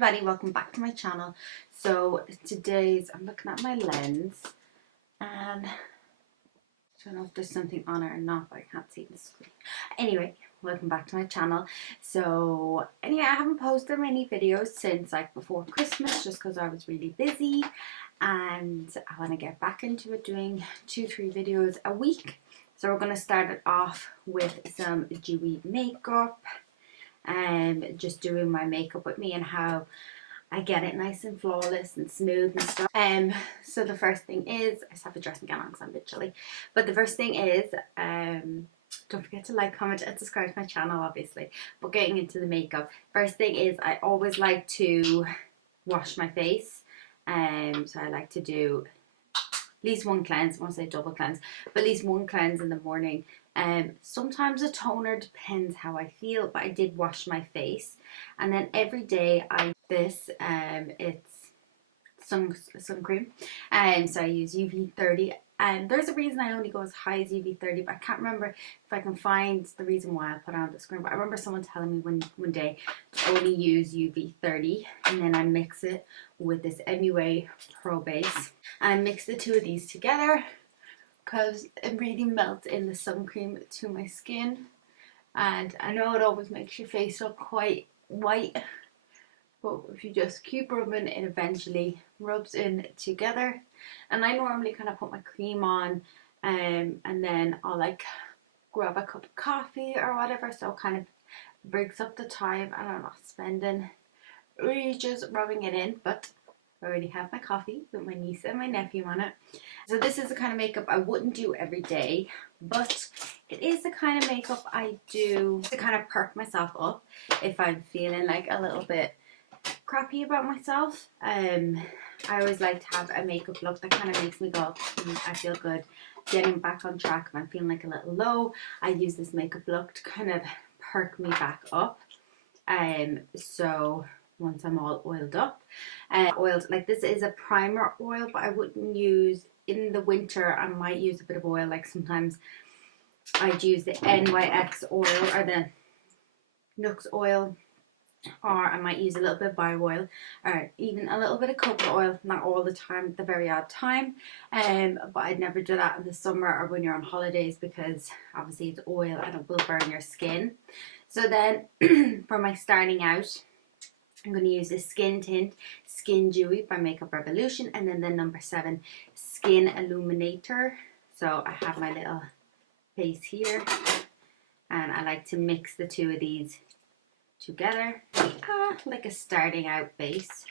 Everybody, welcome back to my channel. So I'm looking at my lens and I don't know if there's something on it or not, but I can't see the screen. Anyway, welcome back to my channel. I haven't posted many videos since like before Christmas just because I was really busy, and I want to get back into it, doing 2-3 videos a week. So we're going to start it off with some Dewy makeup and just doing my makeup with me and how I get it nice and flawless and smooth and stuff. So the first thing is, I just have a dressing gown on because I'm a bit chilly. But the first thing is, don't forget to like, comment and subscribe to my channel obviously. But getting into the makeup, first thing is I always like to wash my face. So I like to do at least one cleanse. I won't say double cleanse, but at least one cleanse in the morning. Sometimes a toner, depends how I feel, but I did wash my face, and then every day I this it's sun cream, and so I use UV30, and there's a reason I only go as high as UV30, but I can't remember if I can find the reason why I put it on the screen. But I remember someone telling me one day to only use UV30, and then I mix it with this MUA Pro Base, and I mix the two of these together because it really melts in the sun cream to my skin. And I know it always makes your face look quite white, but if you just keep rubbing, it eventually rubs in together. And I normally kind of put my cream on, and then I'll like grab a cup of coffee or whatever, so it kind of breaks up the time and I'm not spending ages rubbing it in. But I already have my coffee with my niece and my nephew on it. So this is the kind of makeup I wouldn't do every day, but it is the kind of makeup I do to kind of perk myself up if I'm feeling like a little bit crappy about myself. I always like to have a makeup look that kind of makes me go, I feel good, getting back on track. If I'm feeling like a little low, I use this makeup look to kind of perk me back up. So once I'm all oiled up, like this is a primer oil, but I wouldn't use in the winter. I might use a bit of oil, like sometimes I'd use the NYX oil or the Nux oil, or I might use a little bit of bio oil or even a little bit of coconut oil, not all the time, the very odd time. But I'd never do that in the summer or when you're on holidays, because obviously it's oil and it will burn your skin. So then for my starting out, I'm going to use this skin tint, Skin Dewy by Makeup Revolution, and then the number 7 Skin Illuminator. So I have my little base here, and I like to mix the two of these together, like a starting out base.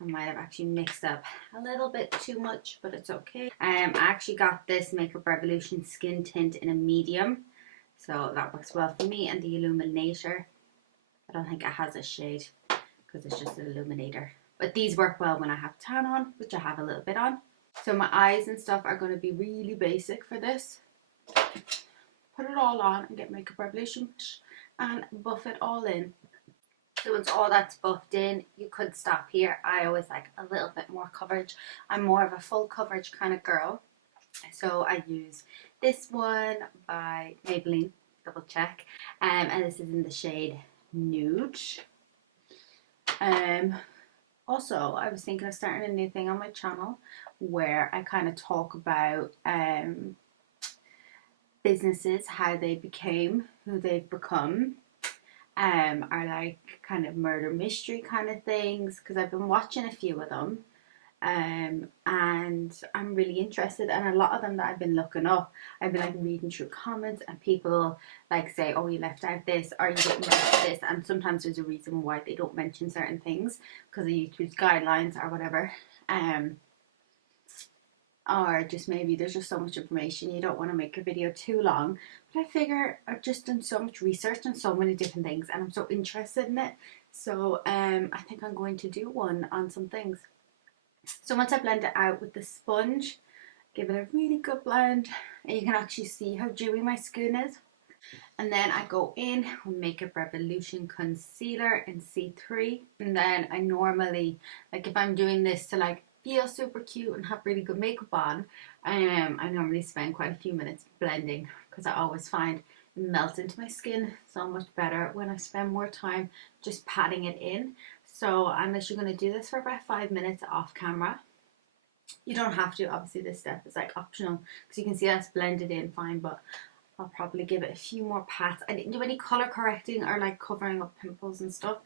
I might have actually mixed up a little bit too much, but it's okay. I actually got this Makeup Revolution skin tint in a medium, so that works well for me. And the illuminator, I don't think it has a shade because it's just an illuminator, but these work well when I have tan on, which I have a little bit on. So my eyes and stuff are going to be really basic for this. Put it all on and get Makeup Revolution and buff it all in. So once all that's buffed in, you could stop here. I always like a little bit more coverage. I'm more of a full coverage kind of girl, so I use this one by Maybelline, double check, and this is in the shade Nude. Also, I was thinking of starting a new thing on my channel where I kind of talk about businesses, how they became who they've become, are like kind of murder mystery kind of things, because I've been watching a few of them, and I'm really interested. And a lot of them that I've been looking up, I've been like reading through comments, and people like say, oh, you left out this, or you didn't mention this, and sometimes there's a reason why they don't mention certain things because of YouTube's guidelines or whatever, or just maybe there's just so much information you don't want to make a video too long. But I figure I've just done so much research on so many different things and I'm so interested in it, so I think I'm going to do one on some things. So once I blend it out with the sponge, give it a really good blend, and you can actually see how dewy my skin is. And then I go in with Makeup Revolution concealer in C3, and then I normally, like if I'm doing this to like feel super cute and have really good makeup on, I normally spend quite a few minutes blending, because I always find it melts into my skin so much better when I spend more time just patting it in. So I'm literally going to do this for about 5 minutes off camera. You don't have to, obviously this step is like optional because you can see that's blended in fine, but I'll probably give it a few more pats. I didn't do any color correcting or like covering up pimples and stuff,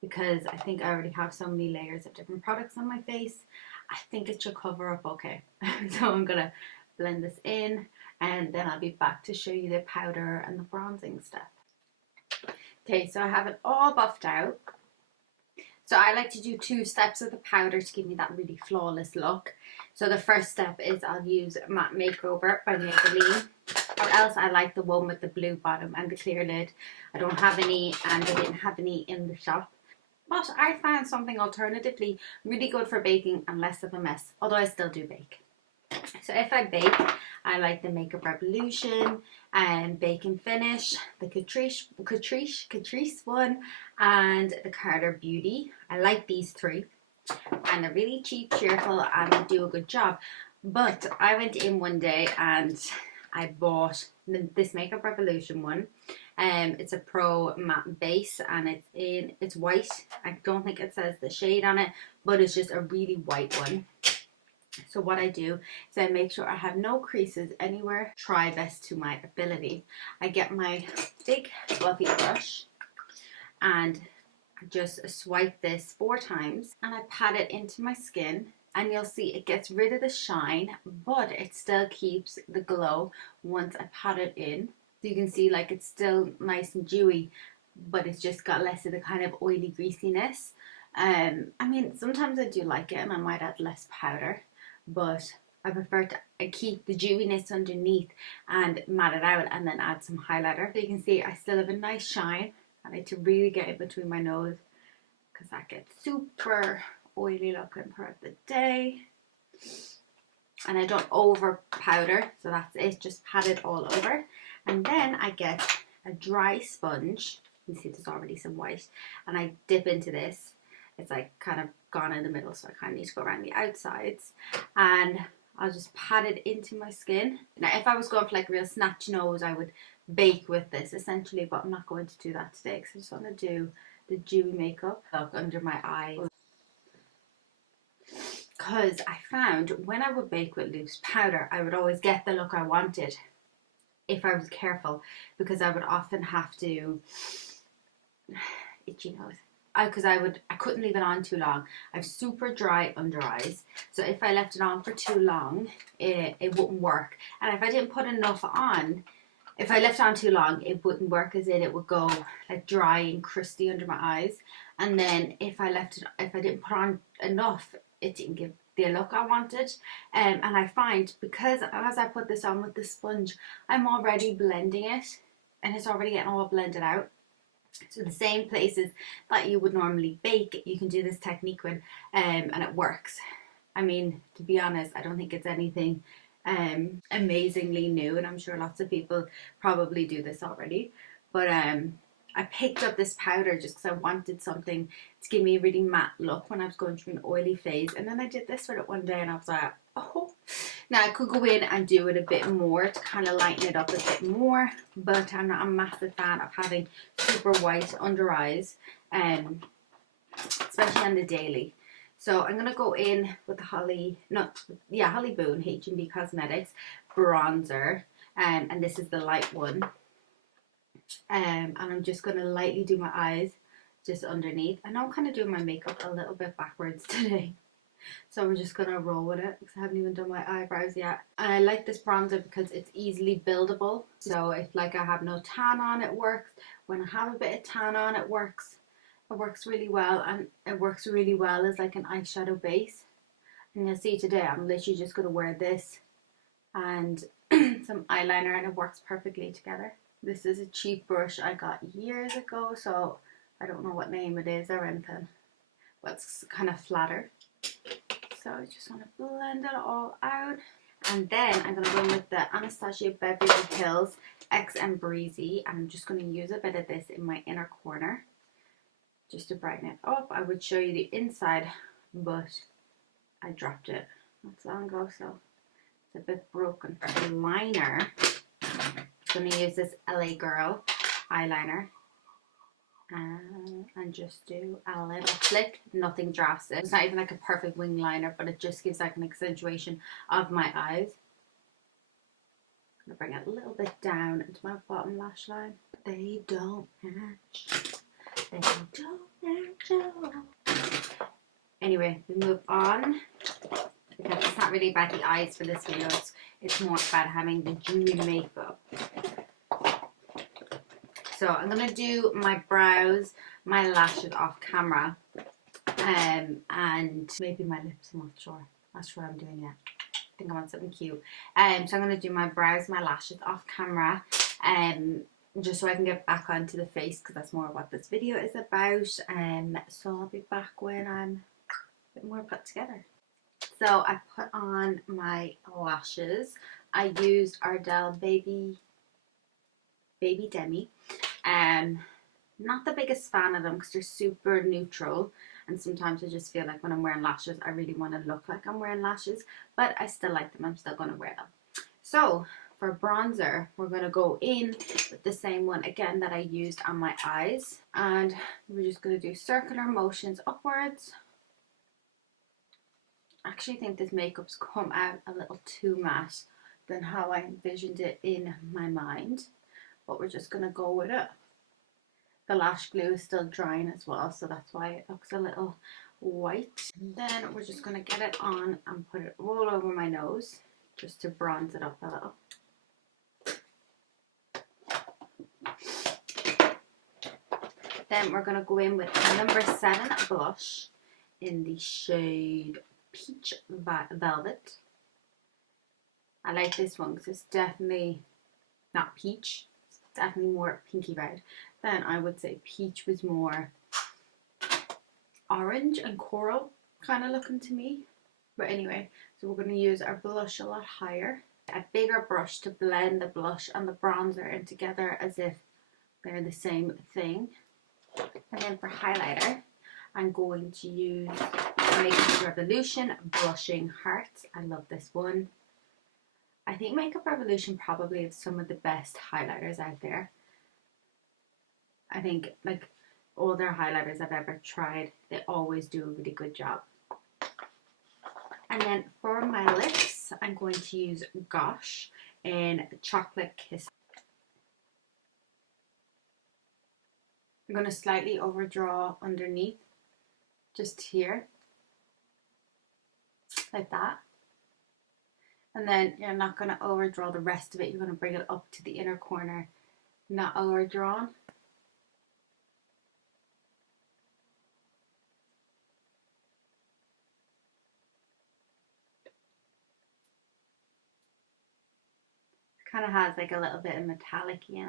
because I think I already have so many layers of different products on my face. I think it should cover up okay. So I'm gonna blend this in and then I'll be back to show you the powder and the bronzing step. Okay, so I have it all buffed out. So I like to do 2 steps of the powder to give me that really flawless look. So the first step is I'll use Matte Makeover by Maybelline, or else I like the one with the blue bottom and the clear lid. I don't have any, and I didn't have any in the shop. But I found something alternatively really good for baking and less of a mess, although I still do bake. So if I bake, I like the Makeup Revolution and Bake and Finish, the Catrice one, and the Carter Beauty. I like these 3, and they're really cheap, cheerful, and they do a good job. But I went in one day and I bought this Makeup Revolution one. It's a pro matte base and it's white. I don't think it says the shade on it, but it's just a really white one. So what I do is I make sure I have no creases anywhere. Try best to my ability. I get my big fluffy brush and I just swipe this 4 times and I pat it into my skin, and you'll see it gets rid of the shine, but it still keeps the glow once I pat it in. So you can see like it's still nice and dewy, but it's just got less of the kind of oily greasiness. I mean, sometimes I do like it and I might add less powder, but I prefer to keep the dewiness underneath and matte it out and then add some highlighter. So you can see I still have a nice shine. I need to really get it between my nose because that gets super oily looking throughout the day. And I don't over powder, so that's it, just pat it all over. And then I get a dry sponge. You can see there's already some white, and I dip into this. It's like kind of gone in the middle, so I kind of need to go around the outsides, and I'll just pat it into my skin. Now if I was going for like a real snatch nose, I would bake with this essentially, but I'm not going to do that today because I just want to do the dewy makeup look under my eyes. Because I found when I would bake with loose powder, I would always get the look I wanted if I was careful, because I would often have to itchy nose. Because I couldn't leave it on too long. I have super dry under eyes, so if I left it on for too long, it wouldn't work. And if I didn't put enough on, if I left it on too long, it wouldn't work, as in it would go like dry and crusty under my eyes. And then if I didn't put on enough, it didn't give the look I wanted. And I find, because as I put this on with the sponge, I'm already blending it and it's already getting all blended out. So the same places that you would normally bake, you can do this technique with, and it works. I mean, to be honest, I don't think it's anything amazingly new, and I'm sure lots of people probably do this already. But I picked up this powder just because I wanted something to give me a really matte look when I was going through an oily phase. And then I did this with it one day and I was like, oh. Now I could go in and do it a bit more to kind of lighten it up a bit more, but I'm not a massive fan of having super white under eyes, especially on the daily. So I'm going to go in with the Holly Boon H&B Cosmetics bronzer, and this is the light one. And I'm just going to lightly do my eyes just underneath. I know I'm kind of doing my makeup a little bit backwards today, so we're just going to roll with it because I haven't even done my eyebrows yet. And I like this bronzer because it's easily buildable. So if like I have no tan on, it works. When I have a bit of tan on, it works. It works really well, and it works really well as like an eyeshadow base. And you'll see today I'm literally just going to wear this and some eyeliner, and it works perfectly together. This is a cheap brush I got years ago, so I don't know what name it is or anything, but it's kind of flatter. So I just want to blend it all out. And then I'm going to go in with the Anastasia Beverly Hills X and Breezy, and I'm just going to use a bit of this in my inner corner just to brighten it up. I would show you the inside, but I dropped it not so long ago, so it's a bit broken. For a liner, I'm going to use this LA Girl eyeliner. and just do a little flick, nothing drastic. It's not even like a perfect wing liner, but it just gives like an accentuation of my eyes. I'm gonna bring it a little bit down into my bottom lash line. They don't match. They don't match at all. Anyway, we move on. Because it's not really about the eyes for this video, it's more about having the dewy makeup. So I'm going to do my brows, my lashes off camera, and maybe my lips, I'm not sure. Not sure what I'm doing yet. I think I want something cute. So I'm going to do my brows, my lashes off camera, just so I can get back onto the face, because that's more what this video is about. So I'll be back when I'm a bit more put together. So I put on my lashes. I used Ardell Baby Demi. Not the biggest fan of them because they're super neutral, and sometimes I just feel like when I'm wearing lashes I really want to look like I'm wearing lashes, but I still like them. I'm still going to wear them. So for bronzer, we're going to go in with the same one again that I used on my eyes, and we're just going to do circular motions upwards. I actually think this makeup's come out a little too matte than how I envisioned it in my mind, but we're just going to go with it. The lash glue is still drying as well, so that's why it looks a little white. And then we're just going to get it on and put it all over my nose just to bronze it up a little. Then we're going to go in with number 7 blush in the shade Peach Velvet. I like this one because it's definitely not peach, it's definitely more pinky red. Then I would say peach was more orange and coral kind of looking to me. But anyway, so we're going to use our blush a lot higher. A bigger brush to blend the blush and the bronzer in together as if they're the same thing. And then for highlighter, I'm going to use Makeup Revolution Blushing Hearts. I love this one. I think Makeup Revolution probably is some of the best highlighters out there. I think like all their highlighters I've ever tried, they always do a really good job. And then for my lips, I'm going to use Gosh in Chocolate Kiss. I'm going to slightly overdraw underneath, just here, like that. And then you're not going to overdraw the rest of it. You're going to bring it up to the inner corner, not overdrawn. It kind of has like a little bit of metallic in it.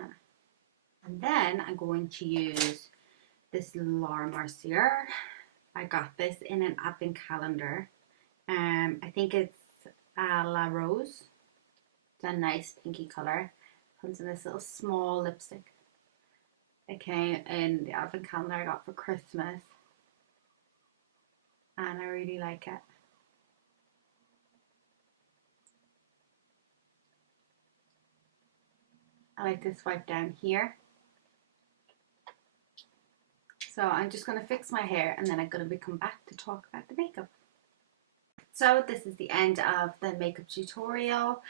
And then I'm going to use this Laura Mercier. I got this in an advent calendar. I think it's La Rose. It's a nice pinky colour. Comes in this little small lipstick. It came in the advent calendar I got for Christmas. And I really like it. I like this swipe down here. So I'm just going to fix my hair and then I'm going to come back to talk about the makeup. So this is the end of the makeup tutorial.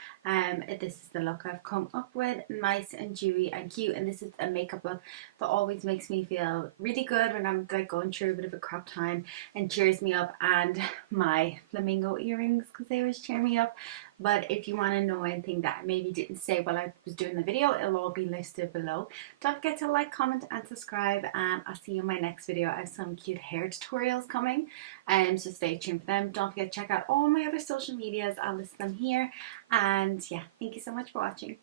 This is the look I've come up with, nice and dewy and cute, and this is a makeup look that always makes me feel really good when I'm like going through a bit of a crap time and cheers me up, and my flamingo earrings because they always cheer me up. But if you want to know anything that I maybe didn't say while I was doing the video, it'll all be listed below. Don't forget to like, comment and subscribe, and I'll see you in my next video. I have some cute hair tutorials coming, so stay tuned for them. Don't forget to check out all my other social medias. I'll list them here, and yeah, thank you so much for watching.